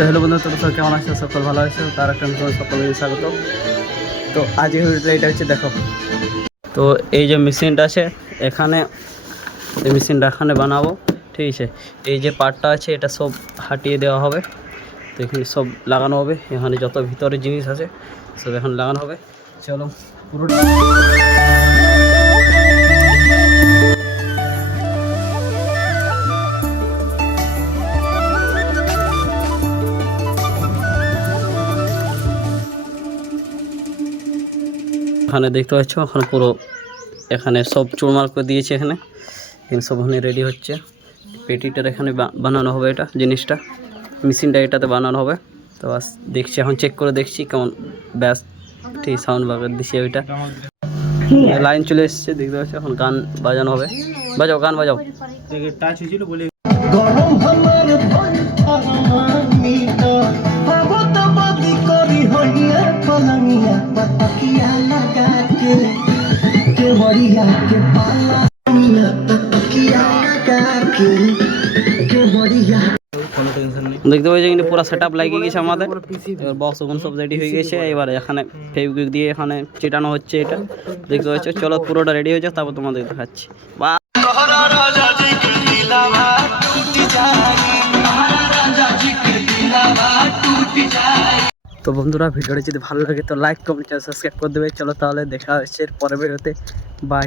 তো হ্যালো বন্ধু, তোমরা সব কেমন আছো? সকল ভালো আছো? তার একটা নতুন সকলকে স্বাগত। তো আজকের ভিডিওটা এটা হচ্ছে, দেখো তো এই যে মেশিনটা আছে এখানে, এই মেশিনটা এখানে বানাবো, ঠিক আছে। এই যে পার্টটা আছে এটা সব হাটিয়ে দেওয়া হবে, তো এখানে সব লাগানো হবে। এখানে যত ভিতরে জিনিস আছে সব এখানে লাগানো হবে। চলো পুরো এখানে দেখতে পাচ্ছ, এখন পুরো এখানে সব চুরমার করে দিয়েছে। এখানে সব ওখানে রেডি হচ্ছে। পেটিটার এখানে বানানো হবে, এটা জিনিসটা মেশিনটা এটাতে বানানো হবে। তো বাস দেখছি, এখন চেক করে দেখছি কেমন ব্যাস ঠিক সাউন্ড দিচ্ছি। ওইটা লাইন চলে এসছে, দেখতে পাচ্ছি। এখন গান বাজানো হবে, বাজাও গান বাজাও। দেখতে পাচ্ছি কিন্তু পুরো সেট আপ লাগিয়ে গেছে আমাদের। এবার বক্স ওখান সব রেডি হয়ে গেছে। এবার এখানে ফেভিকুইক দিয়ে এখানে চিটানো হচ্ছে এটা, দেখতে পাচ্ছ। চলো পুরোটা রেডি হয়ে যাও, তারপর তোমাদের দেখাচ্ছি। তো বন্ধুরা, ভিডিওটা যদি ভালো লাগে তো লাইক কমেন্ট সাবস্ক্রাইব করে দেবে। চলো তাহলে দেখা হচ্ছে পরের ভিডিওতে, বাই।